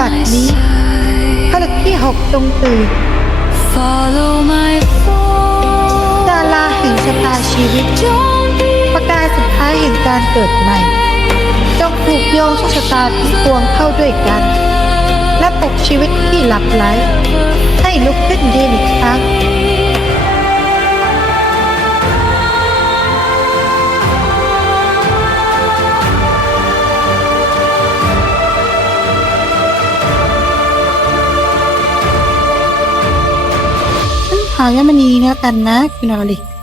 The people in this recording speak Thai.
บัดนี้ผลึกที่6จงตื่นดาราแห่งชะตาชีวิตประกายสุดท้ายแห่งการเกิดใหม่จงถูกโยงโชคชะตาทั้งปวงเข้าด้วยกันและปลุกชีวิตที่หลับไหลให้ลุกขึ้นยืนอีกครั้งหายมณีแล้วกันนะคุณอลิ